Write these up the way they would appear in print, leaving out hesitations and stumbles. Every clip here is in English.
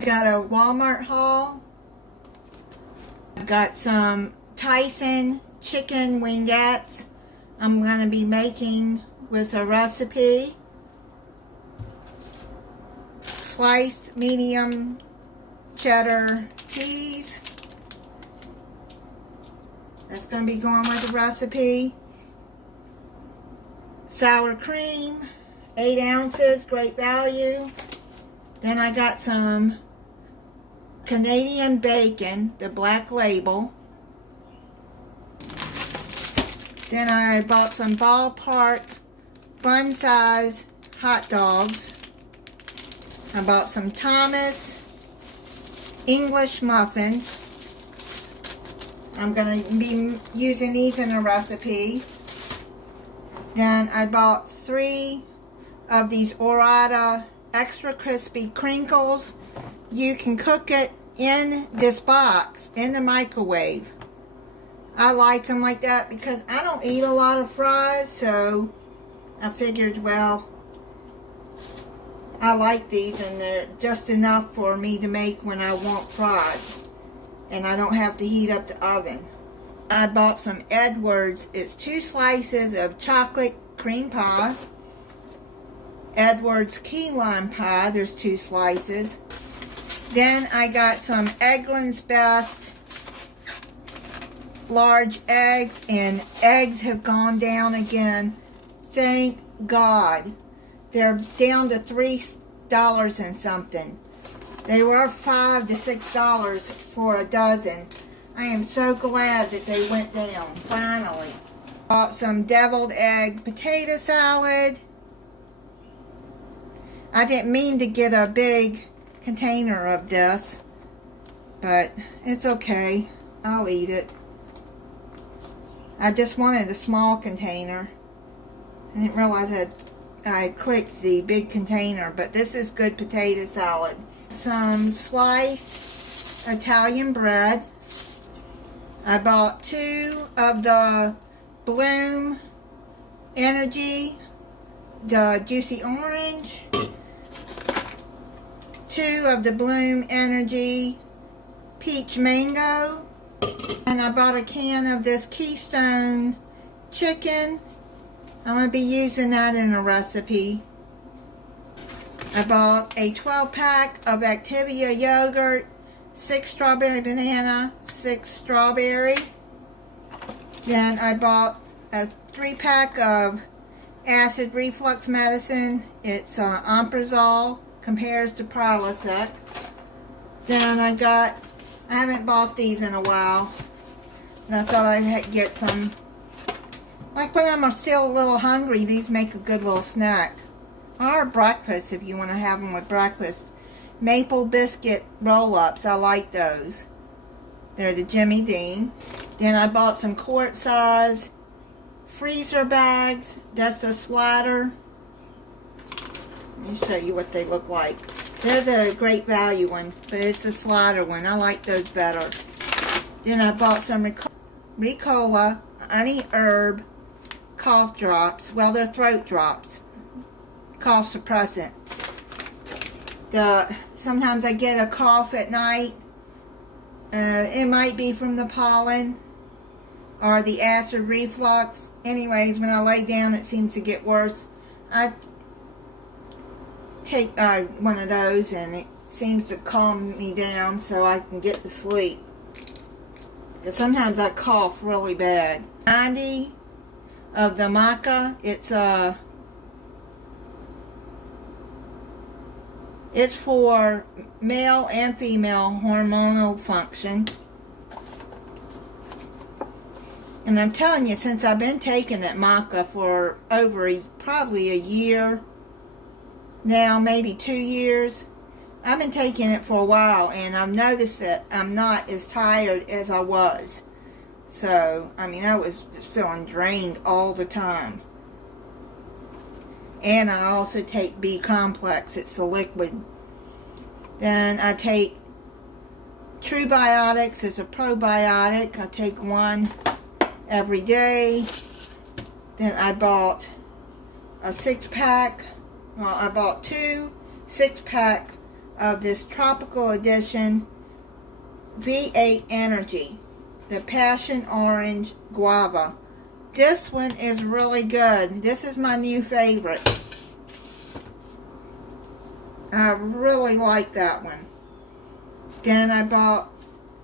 Got a Walmart haul. I've got some Tyson chicken wingettes I'm going to be making with a recipe. Sliced medium cheddar cheese. That's going to be going with the recipe. Sour cream, 8 ounces, great value. Then I got some Canadian bacon, the black label. Then I bought some Ballpark bun size hot dogs. I bought some Thomas English muffins. I'm going to be using these in a recipe. Then I bought 3 of these Ore-Ida extra crispy crinkles. You can cook it in this box in the microwave. I like them like that because I don't eat a lot of fries, so I figured, well, I like these and they're just enough for me to make when I want fries, and I don't have to heat up the oven. I bought some Edwards. It's 2 slices of chocolate cream pie. Edwards key lime pie. There's 2 slices. Then I got some Eggland's Best large eggs, and eggs have gone down again. Thank God. They're down to $3 and something. They were $5 to $6 for a dozen. I am so glad that they went down, finally. Bought some deviled egg potato salad. I didn't mean to get a big container of this, but it's okay. I'll eat it. I just wanted a small container. I didn't realize I clicked the big container, but this is good potato salad. Some sliced Italian bread. I bought 2 of the Bloom Energy, the juicy orange. 2 of the Bloom Energy peach mango. And I bought a can of this Keystone chicken. I'm going to be using that in a recipe. I bought a 12-pack of Activia yogurt, 6 strawberry banana, 6 strawberry. Then I bought a 3-pack of acid reflux medicine. It's Omeprazole, compares to Prilosec. Then I haven't bought these in a while, and I thought I'd get some. Like when I'm still a little hungry, these make a good little snack. Or breakfast if you want to have them with breakfast. Maple biscuit roll-ups, I like those. They're the Jimmy Dean. Then I bought some quart size freezer bags. That's the slider. Let me show you what they look like. They're the great value one, but it's the slider one. I like those better. Then I bought some Ricola honey herb cough drops. Well, they're throat drops. Cough suppressant. Sometimes I get a cough at night. It might be from the pollen or the acid reflux. Anyways, when I lay down, it seems to get worse. I take one of those, and it seems to calm me down so I can get to sleep. Because sometimes I cough really bad. 90 of the maca. It's for male and female hormonal function. And I'm telling you, since I've been taking that maca for over probably a year now, maybe 2 years, I've been taking it for a while, and I've noticed that I'm not as tired as I was. So, I mean, I was just feeling drained all the time. And I also take B complex. It's the liquid. Then I take True Biotics. It's a probiotic. I take 1 every day. Then I bought a 6-pack. Well, I bought 2 6-pack of this Tropical Edition V8 Energy, the Passion Orange Guava. This one is really good. This is my new favorite. I really like that one. Then I bought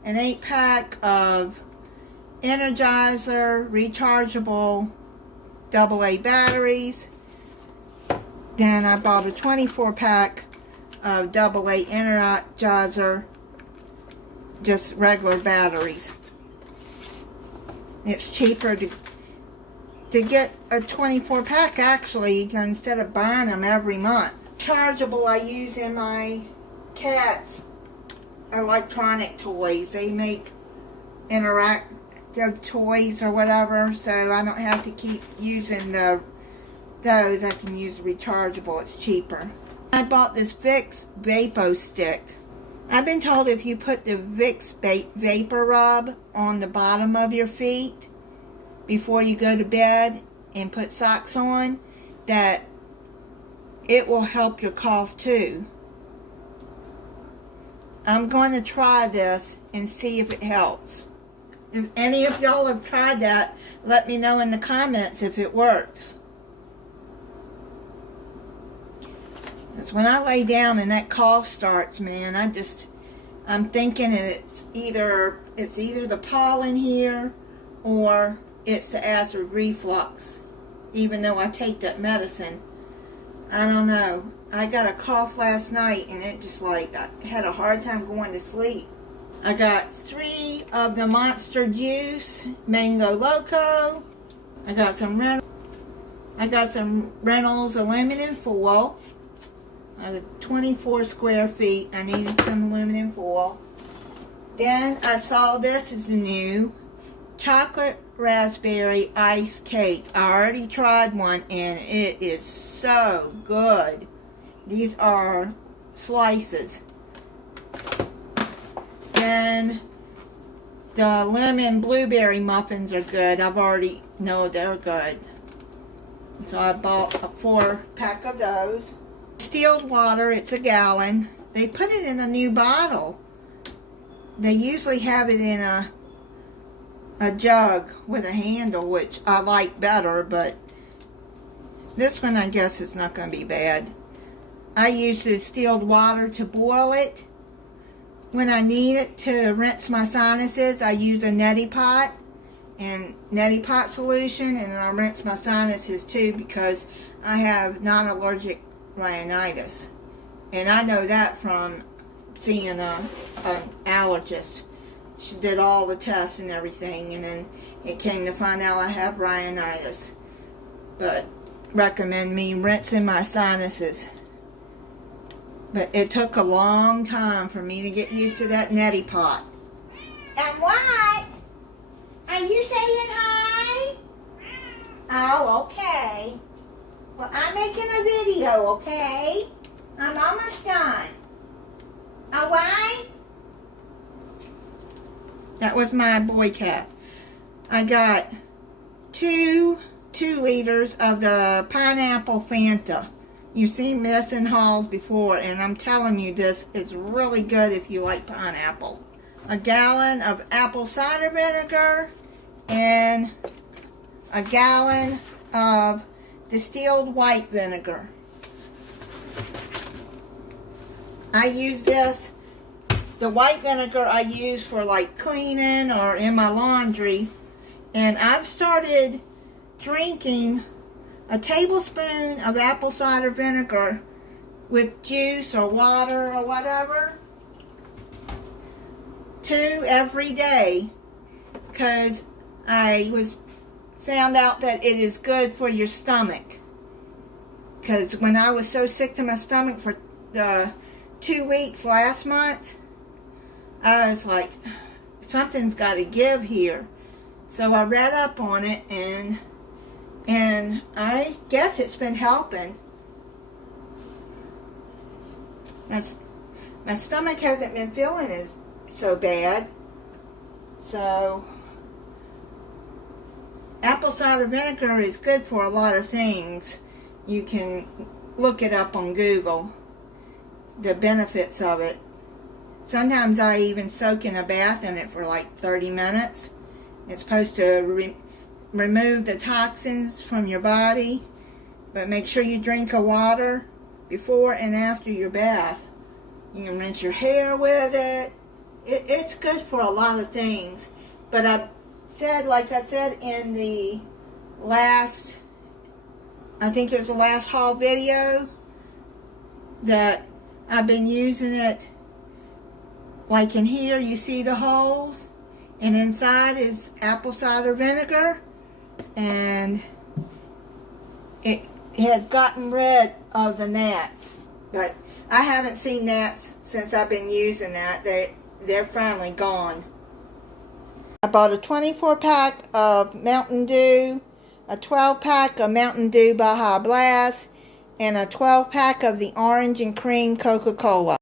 an 8-pack of Energizer rechargeable AA batteries. Then I bought a 24-pack of AA Energizer, just regular batteries. It's cheaper to get a 24-pack actually, instead of buying them every month. Chargeable I use in my cats' electronic toys. They make interactive toys or whatever, so I don't have to keep using those. I can use rechargeable. It's cheaper. I bought this Vicks Vapo Stick. I've been told if you put the Vicks Vapor Rub on the bottom of your feet before you go to bed and put socks on, that it will help your cough too. I'm going to try this and see if it helps. If any of y'all have tried that, let me know in the comments if it works. Because when I lay down and that cough starts, man, I'm thinking it's either the pollen here or it's the acid reflux. Even though I take that medicine, I don't know. I got a cough last night and it just I had a hard time going to sleep. I got 3 of the Monster Juice Mango Loco. I got some Reynolds aluminum foil. 24 square feet. I needed some aluminum foil. Then I saw this is new chocolate raspberry ice cake. I already tried one and it is so good. These are slices. Then the lemon blueberry muffins are good. I've already know they're good. So I bought a 4-pack of those. Distilled water, it's a gallon. They put it in a new bottle. They usually have it in a jug with a handle, which I like better, but this one I guess is not going to be bad. I use the distilled water to boil it. When I need it to rinse my sinuses, I use a neti pot and neti pot solution, and I rinse my sinuses too because I have non-allergic rhinitis. And I know that from seeing an allergist. She did all the tests and everything, and then it came to find out I have rhinitis. But recommend me rinsing my sinuses. But it took a long time for me to get used to that neti pot. And what? Are you saying hi? Oh, okay. Well, I'm making a video, okay? I'm almost done. Alright? That was my boy cat. I got 2 liters of the pineapple Fanta. You've seen this in hauls before, and I'm telling you, this is really good if you like pineapple. A gallon of apple cider vinegar and a gallon of distilled white vinegar. I use this, the white vinegar I use for like cleaning or in my laundry, and I've started drinking a tablespoon of apple cider vinegar with juice or water or whatever, 2 every day, because I found out that it is good for your stomach. Because when I was so sick to my stomach for the 2 weeks last month, I was like, something's got to give here. So I read up on it, and I guess it's been helping. My stomach hasn't been feeling so bad. So apple cider vinegar is good for a lot of things. You can look it up on Google. the benefits of it. Sometimes I even soak in a bath in it for like 30 minutes. It's supposed to remove the toxins from your body, but make sure you drink a water before and after your bath. You can rinse your hair with it. It's good for a lot of things. But like I said in the last, I think it was the last haul video, that I've been using it. Like in here, you see the holes, and inside is apple cider vinegar, and it has gotten rid of the gnats. But I haven't seen gnats since I've been using that. They're finally gone. I bought a 24-pack of Mountain Dew, a 12-pack of Mountain Dew Baja Blast, and a 12-pack of the orange and cream Coca-Cola.